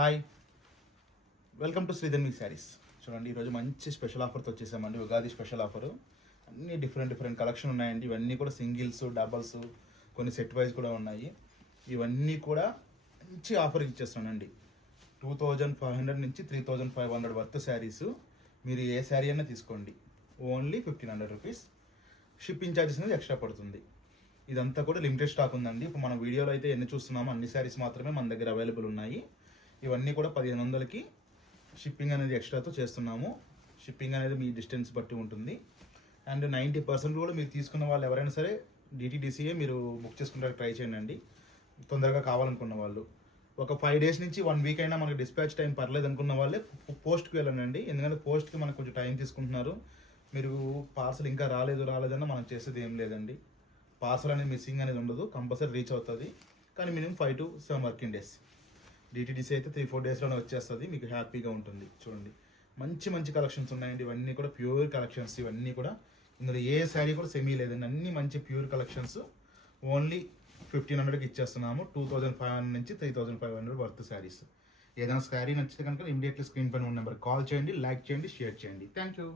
Hi, welcome to Sridharmi sarees. చూడండి, ఈరోజు మంచి స్పెషల్ ఆఫర్తో వచ్చేసామండి. Ugadi special offer. అన్ని డిఫరెంట్ కలెక్షన్ ఉన్నాయండి. ఇవన్నీ కూడా సింగిల్స్, డబల్స్, కొన్ని సెట్ వైజ్ కూడా ఉన్నాయి. ఇవన్నీ కూడా మంచి ఆఫర్ ఇచ్చేస్తానండి. 2500 నుంచి 3500 వర్త్ శారీస్. మీరు ఏ శారీ అయినా తీసుకోండి, ఓన్లీ 1500 రూపీస్. షిప్పింగ్ ఛార్జెస్ అనేది ఎక్స్ట్రా పడుతుంది. ఇదంతా కూడా లిమిటెడ్ స్టాక్ ఉందండి. ఇప్పుడు మన వీడియోలో అయితే ఎన్ని చూస్తున్నామో అన్ని శారీస్ మాత్రమే మన దగ్గర అవైలబుల్ ఉన్నాయి. ఇవన్నీ కూడా 1500కి షిప్పింగ్ అనేది ఎక్స్ట్రాతో చేస్తున్నాము. షిప్పింగ్ అనేది మీ డిస్టెన్స్ బట్టి ఉంటుంది. అండ్ 90% కూడా మీరు తీసుకున్న వాళ్ళు ఎవరైనా సరే డిటీడీసీఏ మీరు బుక్ చేసుకుంటానికి ట్రై చేయండి. తొందరగా కావాలనుకున్న వాళ్ళు ఒక 5 డేస్ నుంచి 1 వీక్ అయినా మనకి డిస్పాచ్ టైం పర్లేదు అనుకున్న వాళ్ళే పోస్ట్కి వెళ్ళండి. ఎందుకంటే పోస్ట్కి మనకు కొంచెం టైం తీసుకుంటున్నారు. మీరు పార్సల్ ఇంకా రాలేదన్నా మనం చేసేది ఏం లేదండి. పార్సల్ అనేది మిస్సింగ్ అనేది ఉండదు, కంపల్సరీ రీచ్ అవుతుంది. కానీ minimum 5 to 7 working days. DTDC అయితే 3-4 డేస్లోనే వచ్చేస్తుంది. మీకు హ్యాపీగా ఉంటుంది. చూడండి, మంచి కలెక్షన్స్ ఉన్నాయండి. ఇవన్నీ కూడా ప్యూర్ కలెక్షన్స్. ఇవన్నీ కూడా ఇందులో ఏ శారీ కూడా సెమీ లేదండి. అన్ని మంచి ప్యూర్ కలెక్షన్స్. ఓన్లీ 1500కి ఇచ్చేస్తున్నాము. 2500 నుంచి 3500 వర్త్ శారీస్. ఏదైనా శారీ నచ్చితే కనుక ఇమీడియట్లీ స్క్రీన్ పైన ఉన్న నెంబర్ కాల్ చేయండి, లైక్ చేయండి, షేర్ చేయండి. Thank you.